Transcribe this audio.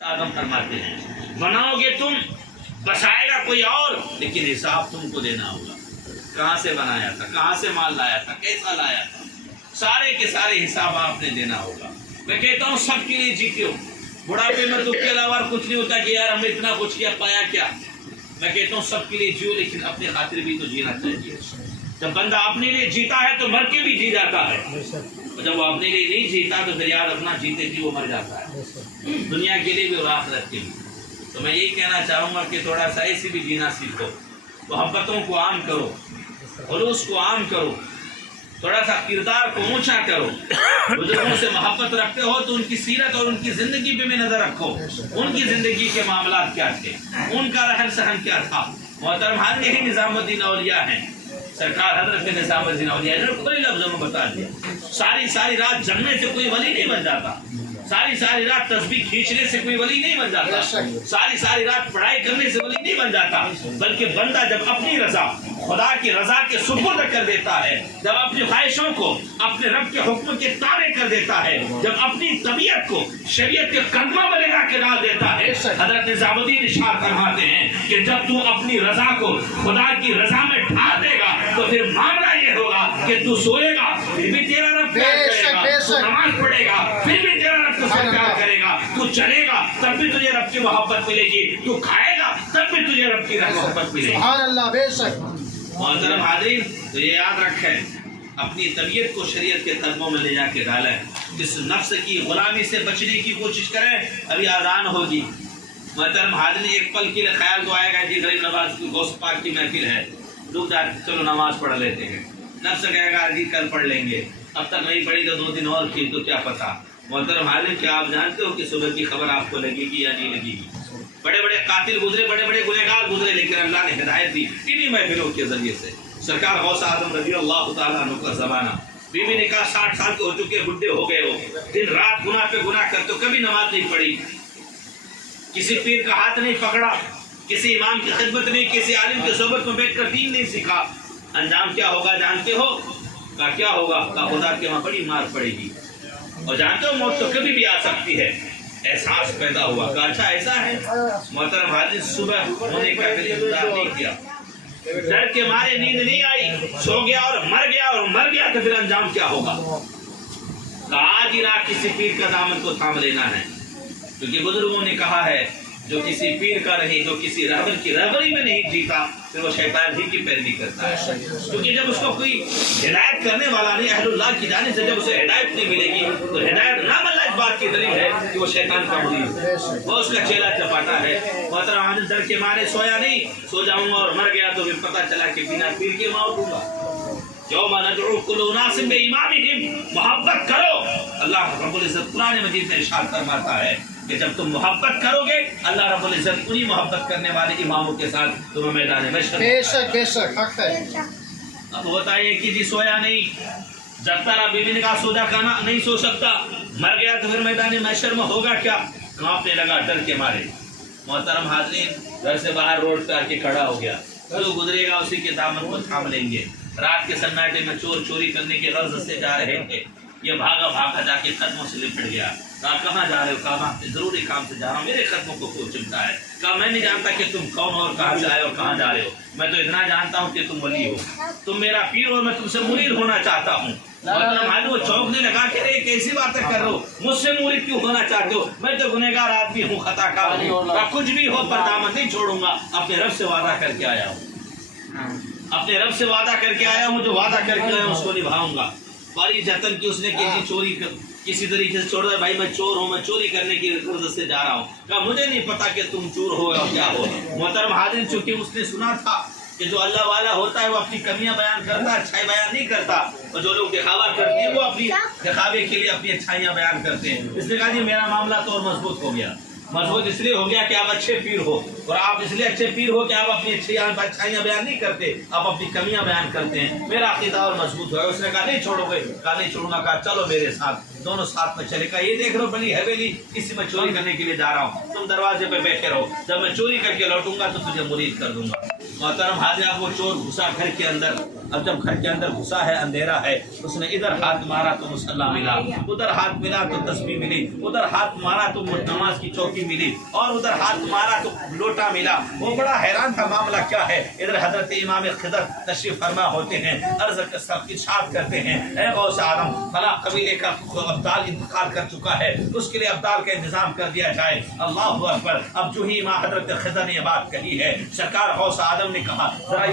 आदम फरमाते हैं बनाओगे तुम, बसाएगा कोई और, लेकिन हिसाब तुमको देना होगा। कहाँ से बनाया था, कहाँ से माल लाया था, कैसा लाया था, सारे के सारे हिसाब आपने देना होगा। मैं कहता हूँ सबके लिए जीते हो। बुढ़ापे में दुख के अलावा कुछ नहीं होता कि यार हमने इतना कुछ किया, पाया क्या। मैं कहता हूँ सबके लिए जियो, लेकिन अपनी खातिर भी तो जीना चाहिए। जब बंदा अपने लिए जीता है तो मर के भी जी जाता है, और जब वो अपने लिए नहीं जीता तो फिर यार अपना जीते जी वो मर जाता है, दुनिया के लिए भी और आखिरत के लिए। तो मैं यही कहना चाहूँगा कि थोड़ा सा ऐसे भी जीना सीखो, मोहब्बतों को आम करो, खुलूस को आम करो, थोड़ा सा किरदार को ऊंचा करो। बुजुर्गों से मोहब्बत रखते हो तो उनकी सीरत और उनकी जिंदगी पे भी नजर रखो, उनकी जिंदगी के मामलात क्या थे, उनका रहन सहन क्या था। मोहतरम हाल यही निजामुद्दीन औलिया हैं, सरकार हजरत निजामुद्दीन औलिया ने खुले लफ्जों में बता दिया। सारी रात जगने से कोई वली नहीं बन जाता, सारी रात तस्बीह खींचने से कोई वली नहीं बन जाता, सारी रात पढ़ाई करने से वली नहीं बन जाता, बल्कि बंदा जब अपनी रजा खुदा की रजा के सुपुर्द कर देता है, जब अपनी ख्वाहिशों को अपने रब के हुक्म के ताबे कर देता है, जब अपनी तबीयत को शरीयत के कदमों में लगा के डाल देता है, हजरत निजामुद्दीन इरशाद फरमाते हैं कि जब तू अपनी रजा को खुदा की रजा में ढाल देगा तो फिर मामला ये होगा कि तू सोएगा फिर भी तेरा रब प्यार करेगा, तू नमाज पढ़ेगा फिर भी तेरा रब तुझसे प्यार करेगा, तू चलेगा तब भी तुझे रब की मोहब्बत मिलेगी, तू खाएगा तब भी तुझे रब की मोहब्बत मिलेगी। सुभान अल्लाह, बेशक। मोहतरम हाज़रीन, तो ये याद रखें, अपनी तबीयत को शरीयत के कदमों में ले जाके डालें, इस नफ्स की गुलामी से बचने की कोशिश करें। अभी आज़ान होगी। मोहतरम हाज़रीन, एक पल के लिए ख्याल तो आएगा जी गरीब नवाज की गौस पाक की महफिल है, रुक जा चलो नमाज पढ़ लेते हैं। नफ्स कहेगा जी कल पढ़ लेंगे, अब तक नहीं पढ़ी तो 2 दिन और थी तो क्या पता। मोहतरम हाज़रीन, क्या आप जानते हो कि सुबह की खबर आपको लगेगी या नहीं लगेगी। बड़े बड़े कातिल गुजरे, बड़े बड़े गुनहगार गुजरे, लेकिन अल्लाह ने हिदायत दी इन्हीं महफिलों के जरिए से। सरकार गौस आज़म रज़ी अल्लाह तआला अन्हु का ज़माना, बीवी ने कहा 60 साल के हो चुके, बुढ़े हो गए हो, दिन रात गुनाह पे गुनाह करते हो, कभी नमाज नहीं पढ़ी, किसी पीर का हाथ नहीं पकड़ा, किसी इमाम की खिदमत नहीं, किसी आलिम की सोबत में बैठकर दीन नहीं सीखा, अंजाम क्या होगा जानते हो? का क्या होगा? का खुदा के वहाँ बड़ी मार पड़ेगी, और जानते हो मौत तो कभी भी आ सकती है। एहसास पैदा हुआ कि अच्छा ऐसा है। मोहतरम हाज़रीन, सुबह होने का कभी इंतजार नहीं किया, डर के मारे नींद नहीं आई, सो गया और मर गया तो फिर अंजाम क्या होगा। आज ही रात किसी पीर का दामन को थाम लेना है, क्योंकि बुजुर्गों ने कहा है जो किसी पीर का नहीं, जो किसी रहबर की रहबरी में नहीं जीता, फिर वो शैतान ही की पैरवी करता है। क्योंकि जब उसको कोई हिदायत करने वाला नहीं, अहलुल्लाह की जाने से जब उसे हिदायत नहीं मिलेगी तो हिदायत ना मिलना इस बात की दलील है कि वो शैतान का मुरीद है, वो उसका चेला चपाटा है। मोहतरम हाज़रीन, डर के मारे सोया नहीं, सो जाऊंगा और मर गया तो फिर पता चला कि बिना पीर के मौत होगा। यौमा नदउ कुल्लु उनासिम बिइमामिहिम, मोहब्बत करो। अल्लाह रब्बुल इज्जत कुरान मजीद में इरशाद फरमाता है कि जब तुम मोहब्बत करोगे अल्लाह रब्बुल इज्जत उन्हीं मोहब्बत करने वाले इमामों के साथ तुम्हें मैदान में बेशक बेशक हक है। अब बताइए कि जी सोया नहीं, जगता रहा, बीवी ने कहा सो जा, खाना नहीं सो सकता, मर गया तो फिर मैदान महशर में होगा क्या? कांपने लगा डर के मारे। मोहतरम हाज़रीन, घर से बाहर रोड पे आके खड़ा हो गया, जो गुजरेगा उसी के दामन को थाम लेंगे। रात के सन्नाटे में चोर चोरी करने के गर्ज से जा रहे थे, ये भागा जाके कदमों से लिपट गया। कहा कहाँ जा रहे हो? कहा जरूरी काम से जा रहा हूँ, मेरे कदमों को कोई चिमटा है। कहा मैं नहीं जानता कि तुम कौन हो और कहाँ से आए हो, कहाँ जा रहे हो, मैं तो इतना जानता हूँ कि तुम वली हो, तुम मेरा पीर हो, मैं तुमसे मुरीद होना चाहता हूँ। वो चौंकने लगा कि अरे कैसी बातें कर रहे हो, मुझसे मुरीद क्यों होना चाहते हो, मैं तो गुनहगार आदमी हूँ, खताकार हूँ, कुछ भी हो पर दामन नहीं छोड़ूंगा, अपने रब से वादा करके आया हूँ, अपने रब से वादा करके आया हूँ, जो वादा करके आया हूँ उसको निभाऊंगा। बड़ी जतन की उसने की चोरी किसी तरीके से छोड़ दिया, भाई मैं चोर हूँ, मैं चोरी करने की गर्ज से जा रहा हूँ। कहा मुझे नहीं पता कि तुम चोर हो या क्या हो। मोहतरम हाज़रीन, चूंकि उसने सुना था कि जो अल्लाह वाला होता है वो अपनी कमियां बयान करता है, अच्छाई बयान नहीं करता, और जो लोग दिखावा करते हैं वो अपनी दिखावे के लिए अपनी अच्छाइयां बयान करते हैं। इसने कहा जी मेरा मामला तो और मजबूत हो गया। मजबूत इसलिए हो गया कि आप अच्छे पीर हो, और आप इसलिए अच्छे पीर हो कि आप अपनी अच्छाइयां बयान नहीं करते, आप अपनी कमियां बयान करते हैं। मेरा अकीदा और मजबूत हुआ। उसने कहा नहीं छोड़ोगे? कहा नहीं छोड़ूंगा। कहा चलो मेरे साथ, दोनों साथ में चले। कहा ये देख रहे हो बनी हवेली, इसी में चोरी करने के लिए जा रहा हूँ, तुम दरवाजे पे बैठे रहो, जब मैं चोरी करके लौटूंगा तो तुझे मुरीद कर दूंगा। محترم حاضرین وہ چور گھسا گھر کے اندر. اب جب گھر کے اندر گھسا ہے اندھیرا ہے اس نے ادھر ہاتھ مارا تو مصلی ملا, ادھر ہاتھ ملا تو تسبیح ملی, ادھر ہاتھ مارا تو نماز کی چوکی ملی, اور ادھر ہاتھ مارا تو لوٹا ملا. وہ بڑا حیران تھا معاملہ کیا ہے. ادھر حضرت امام خضر تشریف فرما ہوتے ہیں, عرض ارشاد کرتے ہیں اے غوث اعظم فلاں قبیلے کا ابدال انتقال کر چکا ہے, اس کے لیے ابدال کا انتظام کر دیا جائے. اللہ اکبر. اب جو ہی امام حضرت خضر نے یہ بات کہی ہے سرکار غوث اعظم نے کہا ذرا